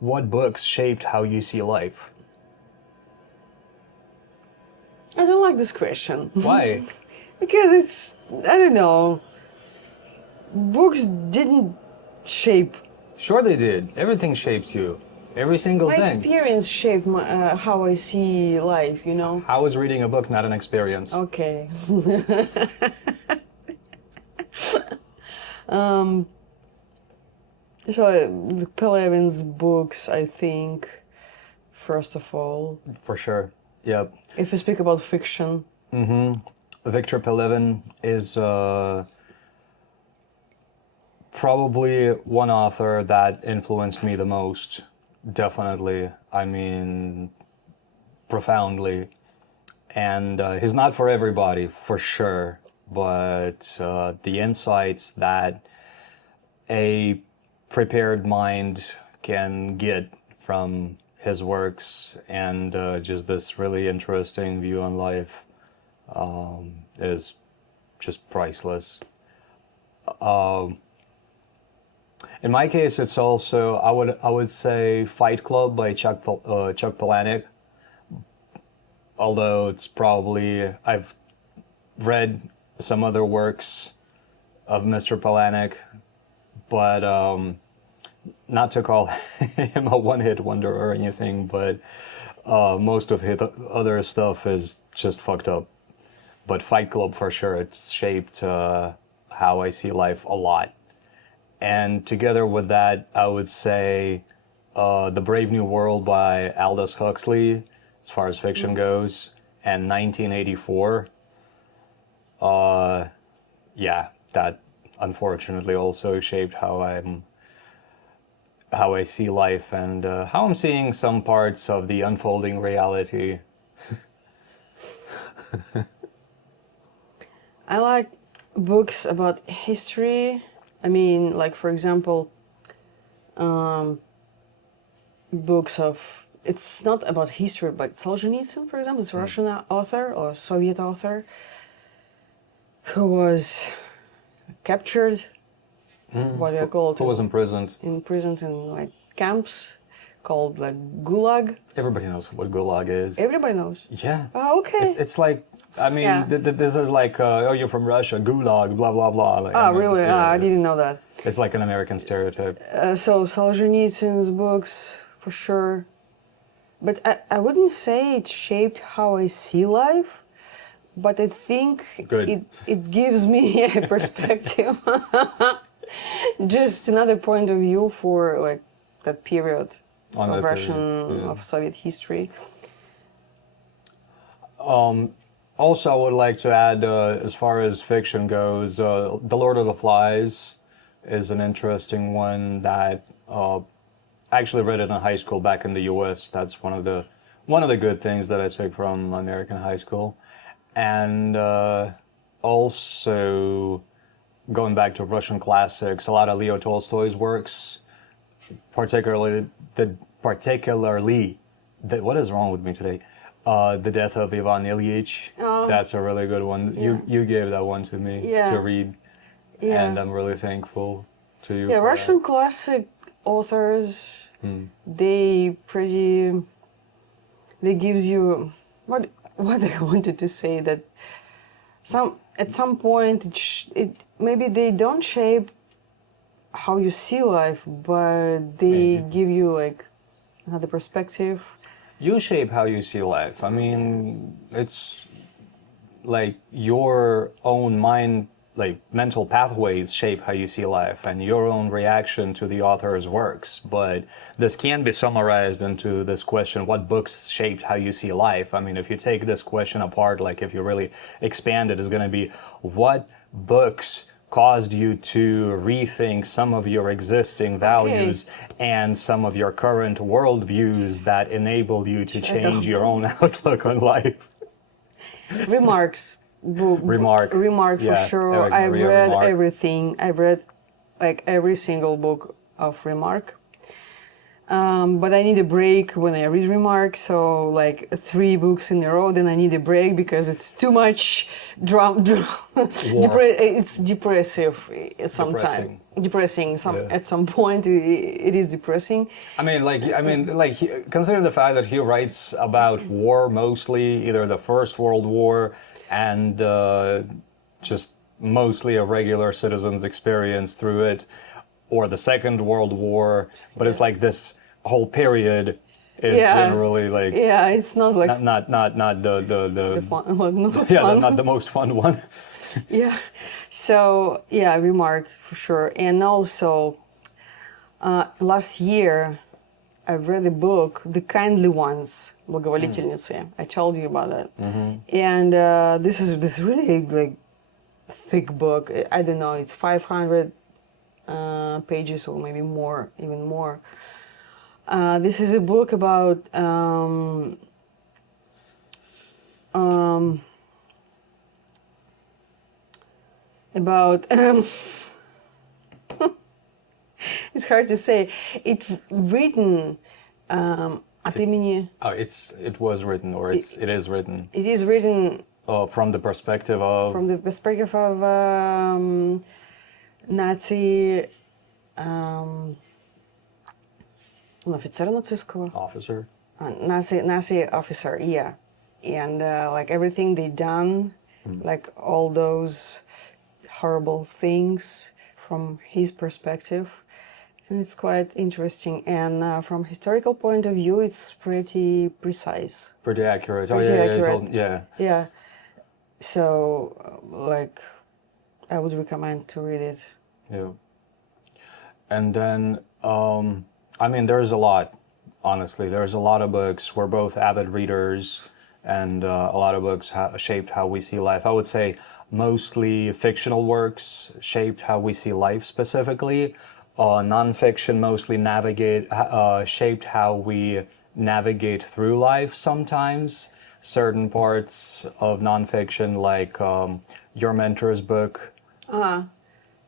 What books shaped how you see life? I don't like this question. Why? Because I don't know, books didn't shape. Sure they did. Everything shapes you. Every single My thing. experience shaped how I see life, you know? How is reading a book not an experience? Okay. So, Pelevin's books, I think, first of all, For sure. Yep. if we speak about fiction, Victor Pelevin is probably one author that influenced me the most. Definitely. I mean, profoundly. And he's not for everybody, for sure. But the insights that a prepared mind can get from his works and just this really interesting view on life is just priceless. In my case, it's also I would say Fight Club by Chuck Palahniuk. Although it's probably I've read some other works of Mr. Palahniuk, but not to call him a one-hit wonder or anything, but most of his other stuff is just fucked up. But Fight Club for sure, it's shaped how I see life a lot. And together with that, I would say The Brave New World by Aldous Huxley, as far as fiction goes, and 1984. Yeah, that unfortunately also shaped how I see life and how I'm seeing some parts of the unfolding reality. I like books about history. I mean, like, for example, books of, it's not about history, but Solzhenitsyn, for example, it's a Russian author or Soviet author who was captured, what do you call it? Who was imprisoned? Imprisoned in like camps called like Gulag. Everybody knows what Gulag is. Everybody knows. Yeah. Oh, okay. It's like, I mean, Yeah. this is like, oh, you're from Russia, Gulag, blah, blah, blah. Like, Oh, I mean, really? yeah, I didn't know that. It's like an American stereotype. So Solzhenitsyn's books, for sure. But I wouldn't say it shaped how I see life, but I think Good. it gives me a perspective. Just another point of view for like that period On of that Russian, period, yeah. of Soviet history. Also, I would like to add, as far as fiction goes, The Lord of the Flies is an interesting one that I actually read it in high school back in the U.S. That's one of the good things that I took from American high school, and also going back to Russian classics, a lot of Leo Tolstoy's works, particularly what is wrong with me today? The Death of Ivan Ilyich. That's a really good one. Yeah. You gave that one to me Yeah. to read, Yeah. and I'm really thankful to you. Yeah, for Russian classic authors, they gives you what I wanted to say, that at some point it maybe they don't shape how you see life, but they give you like another perspective. You shape how you see life. I mean, it's like your own mind, like mental pathways shape how you see life and your own reaction to the author's works. But this can be summarized into this question, what books shaped how you see life? I mean, if you take this question apart, like if you really expand it, it's going to be what books caused you to rethink some of your existing values and some of your current worldviews that enabled you to change your own outlook on life. Remarks. Remark. Remark for Yeah, sure. Eric I've Maria read Remarque. everything. I've read like every single book of Remark. But I need a break when I read Remark, so like 3 books in a row, then I need a break because it's too much drama. It's depressive sometimes. Depressing. depressing. Yeah. At some point, it is depressing. Consider the fact that he writes about war mostly, either the First World War and just mostly a regular citizen's experience through it, or the Second World War. But it's like this whole period is generally like it's not like not the fun, well, not yeah, fun. not the most fun one. Yeah. So yeah, remark for sure. And also, last year, I read a book, The Kindly Ones, благоволительницы. I told you about it. And this is really like thick book. I don't know. It's 500 pages or maybe more, even more. This is a book about about it's hard to say. It's written at имени. Oh, it was written, or it is written. It is written From the perspective of Nazi офицера нацистского. officer. Nazi officer, yeah, and like everything they done, like all those horrible things from his perspective, and it's quite interesting. And from historical point of view, it's pretty precise. Pretty accurate. Pretty accurate. Yeah. Yeah. So, like, I would recommend to read it. Yeah. And then, there's a lot, honestly. There's a lot of books. We're both avid readers, and a lot of books shaped how we see life. I would say mostly fictional works shaped how we see life specifically. Nonfiction mostly shaped how we navigate through life sometimes. Certain parts of nonfiction, like your mentor's book.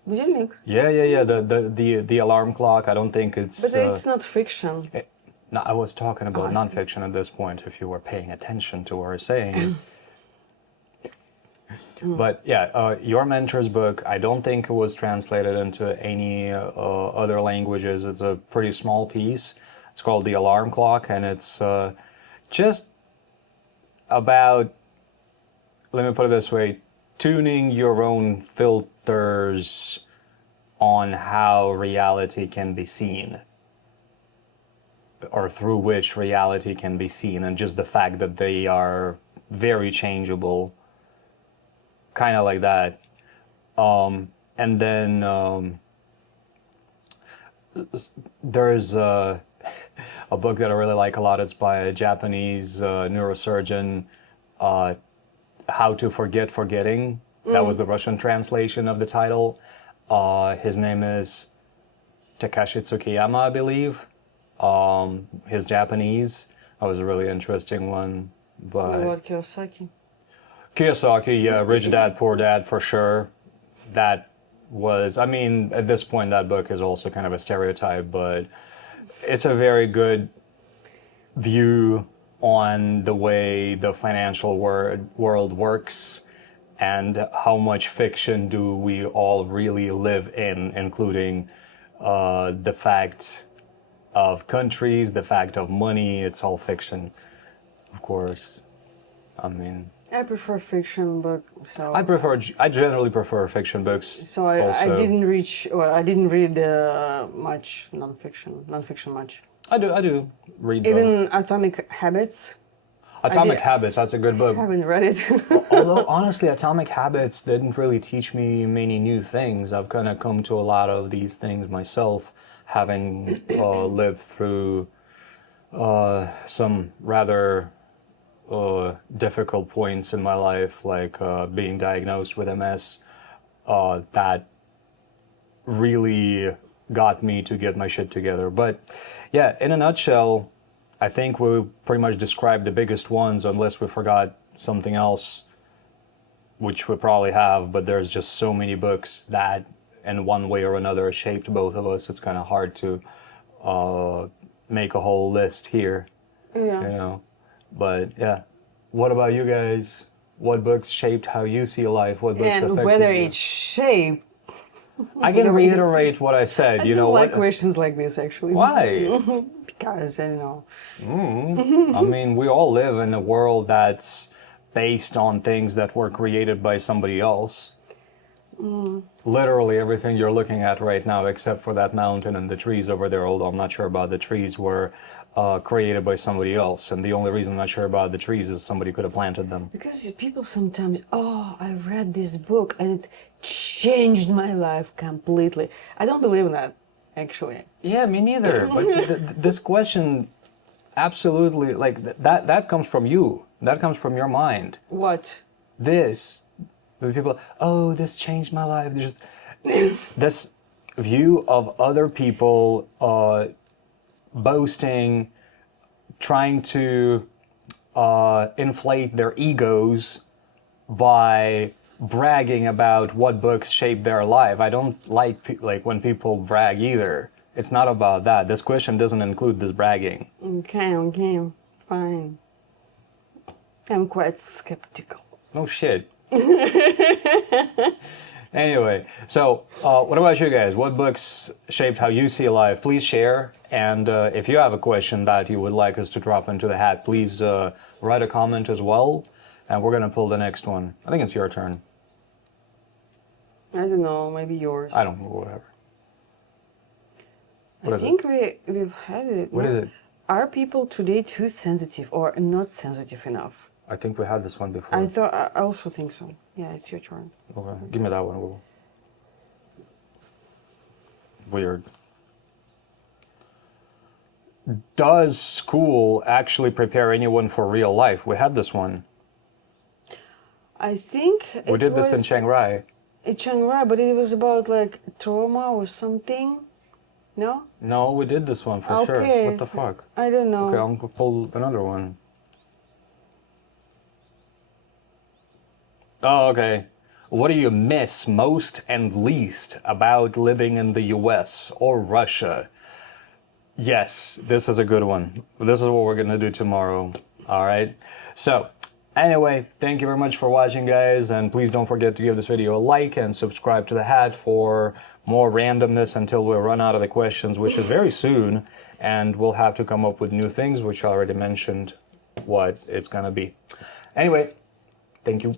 Будильник. Yeah. The alarm clock. I don't think it's. But it's not fiction. No, I was talking about I see. nonfiction at this point. If you were paying attention to what we're saying. But yeah, your mentor's book. I don't think it was translated into any other languages. It's a pretty small piece. It's called The Alarm Clock, and it's just about, let me put it this way, tuning your own filters on how reality can be seen, or through which reality can be seen, and just the fact that they are very changeable, kind of like that. And then there's a book that I really like a lot. It's by a Japanese neurosurgeon, How to Forget Forgetting. That was the Russian translation of the title. His name is Takashi Tsukiyama, I believe. His Japanese. That was a really interesting one. What about Kiyosaki? Kiyosaki, yeah, Rich Dad, Poor Dad, for sure. That was, at this point, that book is also kind of a stereotype, but it's a very good view on the way the financial world works and how much fiction do we all really live in, including the fact of countries, the fact of money. It's all fiction, of course. I prefer fiction book, so I generally prefer fiction books. so I didn't read much nonfiction much. I do read them. Even Atomic Habits. Atomic Habits, that's a good book. I haven't read it. Although, honestly, Atomic Habits didn't really teach me many new things. I've kind of come to a lot of these things myself, having lived through some rather difficult points in my life, like being diagnosed with MS, that really got me to get my shit together. But yeah, in a nutshell, I think we pretty much described the biggest ones, unless we forgot something else, which we probably have, but there's just so many books that in one way or another shaped both of us. It's kind of hard to make a whole list here, Yeah. But yeah, what about you guys? What books shaped how you see life? What books And affected whether you? it shaped I can The way you say- reiterate what I said. I You don't know like what? questions like this actually. Why? Because I don't know. I mean, we all live in a world that's based on things that were created by somebody else. Literally everything you're looking at right now, except for that mountain and the trees over there, although I'm not sure about the trees, were created by somebody else. And the only reason I'm not sure about the trees is somebody could have planted them. Because people sometimes, oh, I read this book and it changed my life completely. I don't believe in that, actually. Yeah, me neither. But this question, absolutely, like that comes from you. That comes from your mind. What? This, when people, oh, this changed my life. There's this view of other people boasting, trying to inflate their egos by bragging about what books shaped their life. I don't like when people brag either. It's not about that. This question doesn't include this bragging. Okay, fine. I'm quite skeptical. No shit. Anyway, so what about you guys? What books shaped how you see life? Please share. And if you have a question that you would like us to drop into the hat, please write a comment as well. And we're going to pull the next one. I think it's your turn. I don't know, maybe yours. I don't know, whatever. What I is think we've had it. What no? is it? Are people today too sensitive or not sensitive enough? I think we had this one before. I also think so. Yeah, it's your turn. Okay, give me that one, Will. Weird. Does school actually prepare anyone for real life? We had this one. I think We did this in Chiang Rai. In Chiang Rai, but it was about like trauma or something. No? No, we did this one for sure. Okay. What the fuck? I don't know. Okay, I'm gonna pull another one. Oh, okay. What do you miss most and least about living in the US or Russia? Yes, this is a good one. This is what we're gonna do tomorrow. All right. So, anyway, thank you very much for watching, guys, and please don't forget to give this video a like and subscribe to the hat for more randomness until we run out of the questions, which is very soon, and we'll have to come up with new things, which I already mentioned what it's gonna be. Anyway, thank you.